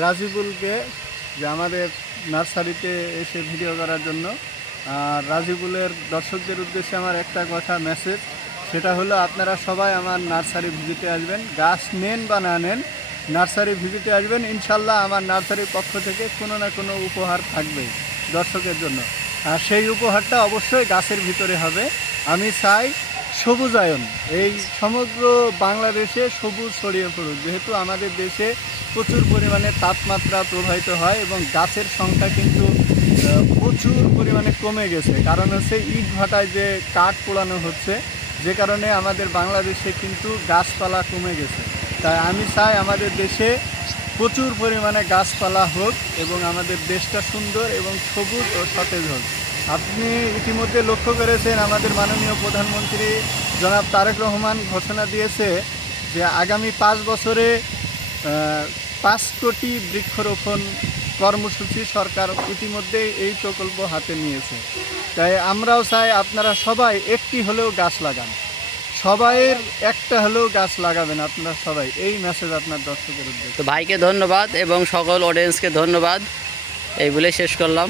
রাজিবুলকে যে আমাদের নার্সারিতে এসে ভিডিও করার জন্য। আর রাজিবুলের দর্শকদের উদ্দেশ্যে আমার একটা কথা মেসেজ, সেটা হলো আপনারা সবাই আমার নার্সারি ভিজিটে আসবেন। গাছ নেন বা না নেন, নার্সারি ভিজিটে আসবেন। ইনশাল্লাহ আমার নার্সারির পক্ষ থেকে কোনো না কোনো উপহার থাকবে দর্শকের জন্য। আর সেই উপহারটা অবশ্যই গাছের ভিতরে হবে। আমি চাই সবুজায়ন এই সমগ্র বাংলাদেশে সবুজ ছড়িয়ে পড়ুক, যেহেতু আমাদের দেশে প্রচুর পরিমাণে তাপমাত্রা প্রবাহিত হয় এবং গাছের সংখ্যা কিন্তু প্রচুর পরিমাণে কমে গেছে। কারণ হচ্ছে ইট ভাটায় যে কাঠ পোড়ানো হচ্ছে, যে কারণে আমাদের বাংলাদেশে কিন্তু গাছপালা কমে গেছে। তাই আমি চাই আমাদের দেশে প্রচুর পরিমাণে গাছপালা হোক এবং আমাদের দেশটা সুন্দর এবং সবুজ ও সতেজ হোক। আপনি ইতিমধ্যে লক্ষ্য করেছেন আমাদের মাননীয় প্রধানমন্ত্রী জনাব তারেক রহমান ঘোষণা দিয়েছে যে আগামী 5 বছরে 5 কোটি বৃক্ষরোপণ কর্মসূচি সরকার ইতিমধ্যেই এই প্রকল্প হাতে নিয়েছে। তাই আমরাও চাই আপনারা সবাই একটি হলেও গাছ লাগান, সবাইয়ের একটা হলেও গাছ লাগাবেন আপনারা সবাই। এই মেসেজ আপনার দর্শকের উদ্দেশ্যে। তো ভাইকে ধন্যবাদ এবং সকল অডিয়েন্সকে ধন্যবাদ, এই বলে শেষ করলাম।